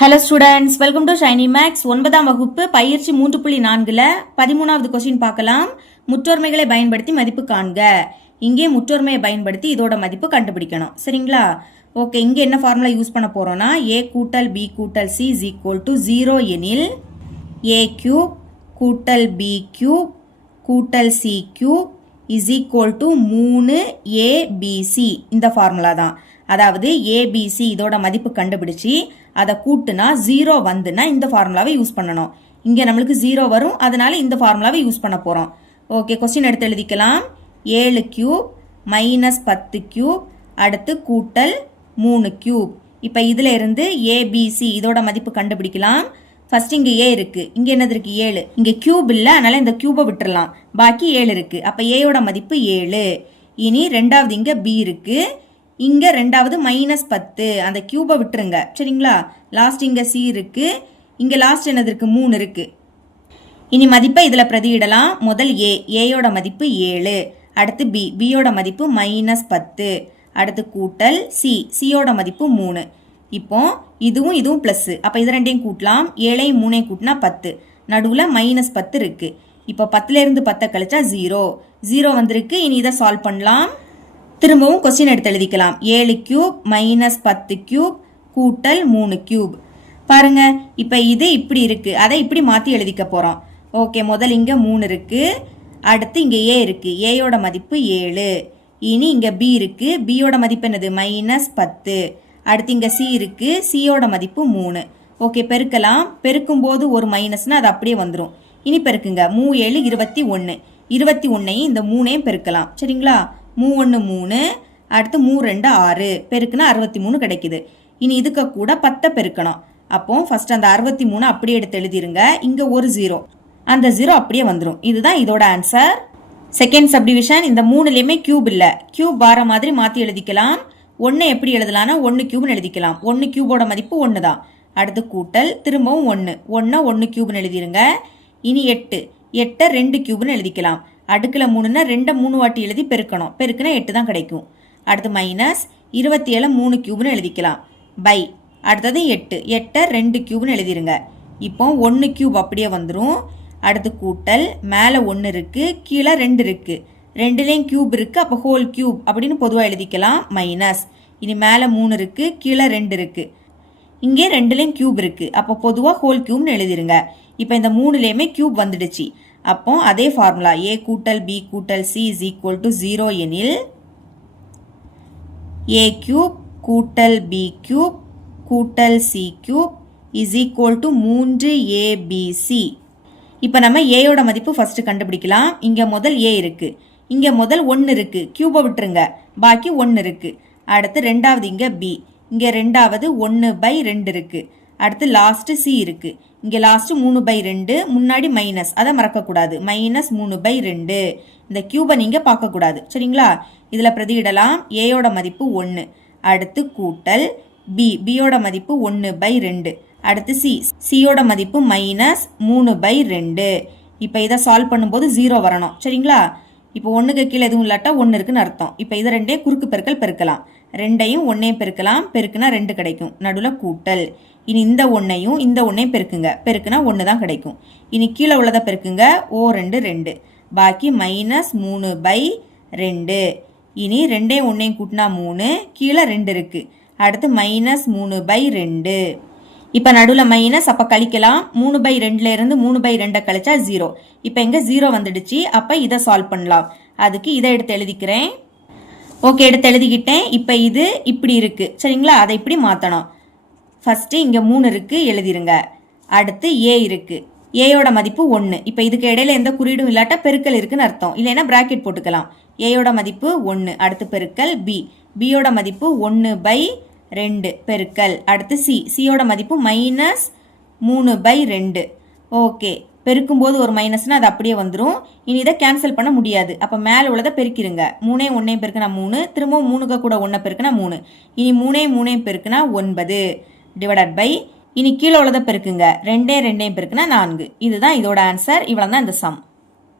Hello students welcome to Shiny Maths ஒன்பதாம் வகுப்பு பயிற்சி மூன்று புள்ளி நான்குல பதிமூணாவது கொஸ்டின் பார்க்கலாம். முற்றொருமைகளை பயன்படுத்தி மதிப்பு காண்க. இங்கே முற்றொருமையை பயன்படுத்தி இதோட மதிப்பு கண்டுபிடிக்கணும். சரிங்களா? ஓகே இங்கே என்ன ஃபார்முலா யூஸ் பண்ண போகிறோன்னா ஏ கூட்டல் பி கூட்டல் C is equal to zero எனில் ஏ கியூப் கூட்டல் பி கியூப் கூட்டல் C cube is equal to மூணு ஏபிசி இந்த ஃபார்முலா தான். அதாவது ஏபிசி இதோட மதிப்பு கண்டுபிடிச்சி அதை கூட்டுனா ஜீரோ வந்துன்னா இந்த ஃபார்முலாவை யூஸ் பண்ணணும். இங்கே நம்மளுக்கு ஜீரோ வரும் அதனால இந்த ஃபார்முலாவை யூஸ் பண்ண போகிறோம் ஓகே கொஸ்டின் எடுத்து எழுதிக்கலாம். ஏழு கியூப் மைனஸ் பத்து கியூப் அடுத்து கூட்டல் மூணு கியூப் இப்போ இதில் இருந்து ஏபிசி இதோட மதிப்பு கண்டுபிடிக்கலாம். ஃபர்ஸ்ட் இங்கே ஏ இருக்கு. இங்கே என்னது இருக்கு? ஏழு. இங்கே கியூப் இல்லை அதனால இந்த கியூபை விட்டுறலாம். பாக்கி ஏழு இருக்கு. அப்போ ஏயோட மதிப்பு ஏழு. இனி ரெண்டாவது இங்கே பி இருக்கு. இங்கே ரெண்டாவது மைனஸ் பத்து. அந்த கியூபை விட்டுருங்க. சரிங்களா? லாஸ்ட் இங்கே சி இருக்குது இங்கே லாஸ்ட் என்னது இருக்குது மூணு இருக்குது இனி மதிப்பை இதில் பிரதியிடலாம். முதல் ஏ ஏயோட மதிப்பு ஏழு. அடுத்து பி பியோட மதிப்பு மைனஸ் பத்து. அடுத்து கூட்டல் சி சியோட மதிப்பு மூணு. இப்போ இதுவும் இதுவும் ப்ளஸ்ஸு அப்போ இது ரெண்டையும் கூட்டலாம். ஏழையும் மூணையும் கூட்டினா பத்து. நடுவில் மைனஸ் பத்து இருக்கு. இப்போ பத்துலேருந்து பத்தை கழிச்சா ஜீரோ ஜீரோ வந்திருக்கு. இனி இதை சால்வ் பண்ணலாம். திரும்பவும் கொஸ்டின் எடுத்து எழுதிக்கலாம். ஏழு கியூப் மைனஸ் பத்து கியூப் கூட்டல் மூணு கியூப் பாருங்க இப்போ இது இப்படி இருக்கு. அதை இப்படி மாற்றி எழுதிக்க போகிறோம் ஓகே முதல் இங்கே மூணு இருக்கு. அடுத்து இங்கே ஏ இருக்கு. ஏயோட மதிப்பு ஏழு. இனி இங்கே பி இருக்கு. பியோட மதிப்பு என்னது? மைனஸ் பத்து. அடுத்து இங்கே சி இருக்கு. சியோட மதிப்பு மூணு. ஓகே பெருக்கலாம். பெருக்கும் போது ஒரு மைனஸ்னா அது அப்படியே வந்துடும் இனி பெருக்குங்க. மூ ஏழு இருபத்தி ஒன்று இருபத்தி ஒன்றையும் இந்த மூணையும் பெருக்கலாம். சரிங்களா? மூ ஒன்று மூணு அடுத்து மூ ரெண்டு ஆறு. பெருக்குனா அறுபத்தி மூணு கிடைக்குது. இனி இதுக்கு கூட பத்தை பெருக்கணும். அப்போ ஃபர்ஸ்ட் அந்த அறுபத்தி மூணு அப்படியே எடுத்து எழுதிருங்க. இங்கே ஒரு ஜீரோ அந்த ஜீரோ அப்படியே வந்துடும் இதுதான் இதோட ஆன்சர் செகண்ட் சப்டிவிஷன் இந்த மூணுலேயுமே கியூப் இல்லை. கியூப் வார மாதிரி மாற்றி எழுதிக்கலாம். ஒன்று எப்படி எழுதலாம்னா ஒன்று கியூப்னு எழுதிக்கலாம். ஒன்று கியூபோட மதிப்பு ஒன்று தான் அடுத்து கூட்டல் திரும்பவும் ஒன்று ஒன்றை ஒன்று கியூப்னு எழுதிருங்க. இனி எட்டு. எட்டை ரெண்டு கியூப்னு எழுதிக்கலாம். அடுக்கில் மூணுன்னா ரெண்டை மூணு வாட்டி எழுதி பெருக்கணும். பெருக்குனா எட்டு தான் கிடைக்கும். அடுத்து மைனஸ் இருபத்தி ஏழு மூணு கியூப்னு எழுதிக்கலாம். பை அடுத்தது எட்டு. எட்டை ரெண்டு கியூப்னு எழுதிருங்க. இப்போ ஒன்று கியூப் அப்படியே வந்துடும் அடுத்து கூட்டல். மேலே ஒன்று இருக்குது கீழே ரெண்டு இருக்குது ரெண்டுலேயும் கியூப் இருக்குது அப்போ ஹோல் கியூப் அப்படின்னு பொதுவாக எழுதிக்கலாம். மைனஸ் இனி மேலே மூணு இருக்குது கீழே ரெண்டு இருக்குது இங்கே ரெண்டுலேயும் கியூப் இருக்குது அப்போ பொதுவாக ஹோல் கியூப்னு எழுதிருங்க. இப்போ இந்த மூணுலேயுமே கியூப் வந்துடுச்சு. அப்போ அதே ஃபார்முலா ஏ கூட்டல் பி கூட்டல் C is equal to zero எனில் ஏ கியூப் கூட்டல் பி கியூப் கூட்டல் C cube is equal to மூன்று ஏபிசி இப்போ நம்ம ஏயோட மதிப்பு ஃபஸ்ட்டு கண்டுபிடிக்கலாம். இங்கே முதல் ஏ இருக்குது இங்கே முதல் ஒன்று இருக்குது கியூபை விட்டுருங்க. பாக்கி ஒன்று இருக்குது அடுத்து ரெண்டாவது இங்கே பி இங்கே ரெண்டாவது ஒன்று பை ரெண்டு இருக்குது அடுத்து லாஸ்ட் சி இருக்கு. இங்கே லாஸ்ட் மூணு பை ரெண்டு முன்னாடி மைனஸ் அதை மறக்கக்கூடாது. மைனஸ் மூணு பை ரெண்டு. இந்த கியூபை நீங்கள் பார்க்கக்கூடாது. சரிங்களா? இதில் பிரதியிடலாம். ஏயோட மதிப்பு ஒன்று அடுத்து கூட்டல் பி பியோட மதிப்பு ஒன்று பை ரெண்டு. அடுத்து சி சியோட மதிப்பு மைனஸ் மூணு பை ரெண்டு. இப்போ இதை சால்வ் பண்ணும்போது ஜீரோ வரணும். சரிங்களா? இப்போ ஒன்றுக்கு கீழே எதுவும் இல்லாட்டா ஒன்று இருக்குன்னு அர்த்தம். இப்போ இதை ரெண்டே குறுக்கு பெருக்கல் பெருக்கலாம். ரெண்டையும் ஒன்றையும் பெருக்கலாம். பெருக்குனா ரெண்டு கிடைக்கும். நடுவில் கூட்டல். இனி இந்த ஒன்றையும் இந்த ஒன்றையும் பெருக்குங்க. பெருக்குனா ஒன்று தான் கிடைக்கும். இனி கீழே உள்ளதை பெருக்குங்க. ஓ ரெண்டு ரெண்டு. பாக்கி மைனஸ் மூணு பை ரெண்டு. இனி ரெண்டையும் ஒன்றையும் கூட்டினா மூணு. கீழே ரெண்டு இருக்குது அடுத்து மைனஸ் மூணு பை ரெண்டு. இப்போ நடுவில் மைனஸ் அப்போ கழிக்கலாம். மூணு பை ரெண்டுலேருந்து மூணு பை ரெண்டை கழிச்சா ஜீரோ இப்போ எங்கே ஜீரோ வந்துடுச்சு. அப்போ இதை சால்வ் பண்ணலாம். அதுக்கு இதை எடுத்து எழுதிக்கிறேன். ஓகே எடுத்து எழுதிக்கிட்டேன். இப்போ இது இப்படி இருக்குது சரிங்களா? அதை இப்படி மாற்றணும் ஃபஸ்ட்டு இங்கே மூணு இருக்குது எழுதிருங்க. அடுத்து ஏ இருக்குது ஏயோட மதிப்பு ஒன்று இப்போ இதுக்கு இடையில எந்த குறியீடும் இல்லாட்டா பெருக்கல் இருக்குன்னு அர்த்தம். இல்லைன்னா ப்ராக்கெட் போட்டுக்கலாம். ஏயோட மதிப்பு ஒன்று அடுத்து பெருக்கல் பி பியோட மதிப்பு ஒன்று பை ரெண்டு பெருக்கல். அடுத்து சி சியோட மதிப்பு மைனஸ் மூணு பை ரெண்டு. ஓகே பெருக்கும்போது ஒரு மைனஸ்னால் அது அப்படியே வந்துடும் இனி இதை கேன்சல் பண்ண முடியாது. அப்போ மேலே உள்ளதை பெருக்கிருங்க. மூணே ஒன்றையும் பெருக்குனா மூணு. திரும்பவும் மூணுக்கு கூட ஒன்றை பெருக்குனா மூணு. இனி மூணே மூணையும் பெருக்குனா ஒன்பது. டிவைடட் பை இனி கீழே உள்ளதை பெருக்குங்க. ரெண்டே ரெண்டையும் பெருக்குனா நான்கு. இதுதான் இதோட ஆன்சர் இவ்வளோ தான் இந்த சம்